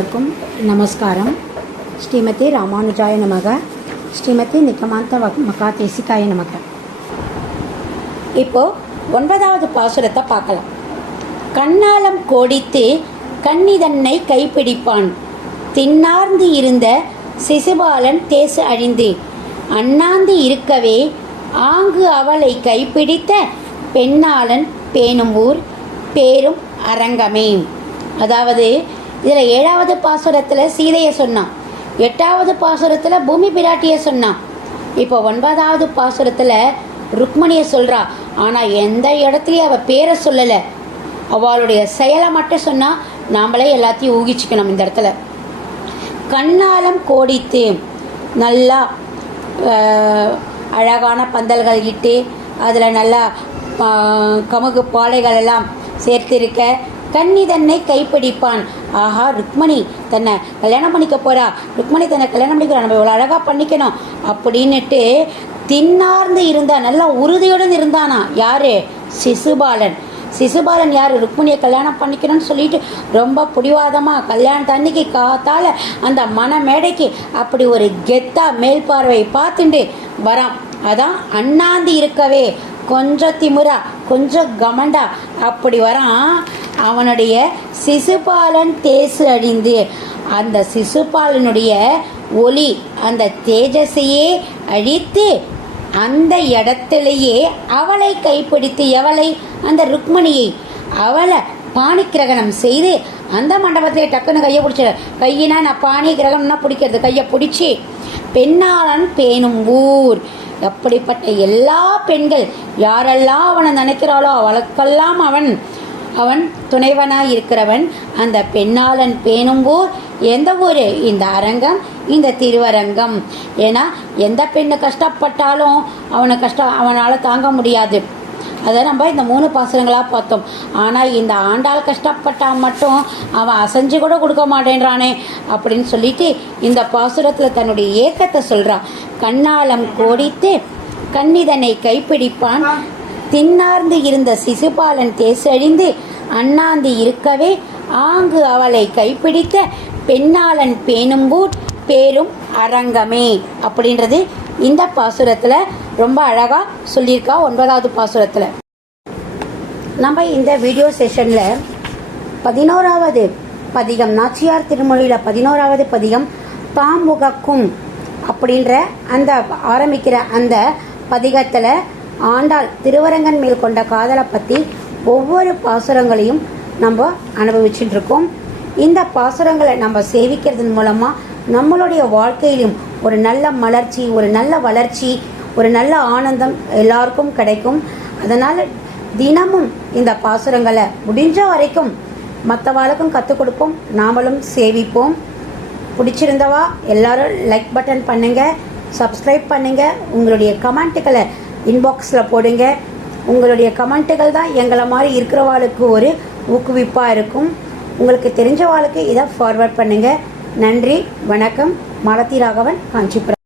எல்லாருக்கும் நமஸ்காரம். ஸ்ரீமதி ராமானுஜாய நமக. ஸ்ரீமதி நிக்கமாந்த மகா தேசிகாய நமக. இப்போ ஒன்பதாவது பாசுரத்தை பார்க்கலாம். கண்ணாலம் கோடித்து கண்ணிதன்னை கைப்பிடிப்பான். தின்னார்ந்து இருந்த சிசுபாலன் தேசு அழிந்து. அண்ணாந்து இருக்கவே ஆங்கு அவளை கைப்பிடித்த பெண்ணாளன் பேணும் ஊர் பேரும் அரங்கமே. அதாவது இதில் ஏழாவது பாசுரத்தில் சீதையை சொன்னான். எட்டாவது பாசுரத்தில் பூமி பிராட்டியை சொன்னான். இப்போ ஒன்பதாவது பாசுரத்தில் ருக்மணியை சொல்கிறா ஆனால் எந்த இடத்துலையும் அவள் பேரை சொல்லலை. அவளுடைய செயலை மட்டும் சொன்னால் நாமளே எல்லாத்தையும் ஊகிச்சுக்கணும் இந்த இடத்துல. கண்ணாலம் கோடித்து நல்லா அழகான பந்தல்கள் இட்டு அதில் நல்லா கமுகு பாலைகள் எல்லாம் சேர்த்திருக்க கண்ணி தன்னை கைப்பிடிப்பான். ஆஹா ருக்மணி தன்னை கல்யாணம் பண்ணிக்க போறா. ருக்மணி தன்னை கல்யாணம் பண்ணிக்கிறா நம்ம இவ்வளோ அழகாக பண்ணிக்கணும். அப்படின்னுட்டு தின்னார்ந்து இருந்தா நல்லா உறுதியுடன் இருந்தானா? யாரு? சிசுபாலன். சிசுபாலன் யார்? ருக்மிணியை கல்யாணம் பண்ணிக்கணும்னு சொல்லிட்டு ரொம்ப பிடிவாதமாக கல்யாணத்து அன்னைக்கு காத்தால அந்த மன மேடைக்கு அப்படி ஒரு கெத்தா மேல் பார்வை பார்த்துட்டு வரான். அதான் அண்ணாந்து இருக்கவே. கொஞ்சம் திமுறா கொஞ்சம் கமண்டா. அப்படி வரான். அவனுடைய சிசுபாலன் தேசு அழிந்து அந்த சிசுபாலனுடைய ஒளி அந்த தேஜஸையே அழித்து அந்த இடத்திலேயே அவளை கைப்பிடித்து எவளை அந்த ருக்மணியை அவளை பாணி கிரகணம் செய்து அந்த மண்டபத்திலே டக்குன்னு கையை பிடிச்சிட கையினா நான் பாணி கிரகணம்னா பிடிக்கிறது கையை பிடிச்சி பெண்ணாளன் பேணும் ஊர். அப்படிப்பட்ட எல்லா பெண்கள் யாரெல்லாம் அவனை நினைக்கிறாளோ அவளுக்கெல்லாம் அவன் அவன் துணைவனாய் இருக்கிறவன் அந்த பெண்ணாளன் பேணும்போர் எந்த ஊர்? இந்த அரங்கம் இந்த திருவரங்கம். ஏன்னா எந்த பெண்ணு கஷ்டப்பட்டாலும் அவனை கஷ்டம் அவனால் தாங்க முடியாது. அதை நம்ம இந்த மூணு பாசுரங்களாக பார்த்தோம். ஆனால் இந்த ஆண்டாள் கஷ்டப்பட்டால் மட்டும் அவன் அசைஞ்சு கூட கொடுக்க மாட்டேன்றானே அப்படின்னு சொல்லிட்டு இந்த பாசுரத்தில் தன்னுடைய ஏக்கத்தை சொல்கிறான் கண்ணாலம் கோடித்து கண்ணிதனை கைப்பிடிப்பான். தின்னார்ந்து இருந்த சிசுபாலன் தேசழிந்து அண்ணாந்து இருக்கவே ஆங்கு அவளை கைப்பிடித்த பெண்ணாளன் பேணும்பூர் பேரும் அரங்கமே அப்படின்றது இந்த பாசுரத்தில் ரொம்ப அழகாக சொல்லியிருக்கா ஒன்பதாவது பாசுரத்தில். நம்ம இந்த வீடியோ செஷனில் பதினோராவது பதிகம் நாச்சியார் திருமொழியில் பதினோராவது பதிகம் தாமுகக்கும் அப்படின்ற அந்த ஆரம்பிக்கிற அந்த பதிகத்தில் ஆண்டாள் திருவரங்கன் மேல் கொண்ட காதலை பற்றி ஒவ்வொரு பாசுரங்களையும் நம்ம அனுபவிச்சுட்டு இருக்கோம் இந்த பாசுரங்களை நம்ம சேவிக்கிறதன் மூலமாக நம்மளுடைய வாழ்க்கையிலும் ஒரு நல்ல மலர்ச்சி ஒரு நல்ல வளர்ச்சி ஒரு நல்ல ஆனந்தம் எல்லாருக்கும் கிடைக்கும். அதனால் தினமும் இந்த பாசுரங்களை முடிஞ்ச வரைக்கும் மற்றவாளுக்கும் கற்றுக் கொடுப்போம். நாமளும் சேவிப்போம். பிடிச்சிருந்தவா எல்லாரும் லைக் பட்டன் பண்ணுங்கள் சப்ஸ்கிரைப் பண்ணுங்கள் உங்களுடைய கமெண்ட்டுகளை இன்பாக்ஸில் போடுங்க. உங்களுடைய கமெண்ட்டுகள் தான் எங்களை மாதிரி இருக்கிறவாளுக்கு ஒரு ஊக்குவிப்பாக இருக்கும். உங்களுக்கு தெரிஞ்சவாளுக்கு இதை ஃபார்வர்ட் பண்ணுங்கள் நன்றி வணக்கம். மலத்தி ராகவன் காஞ்சிபுரம்.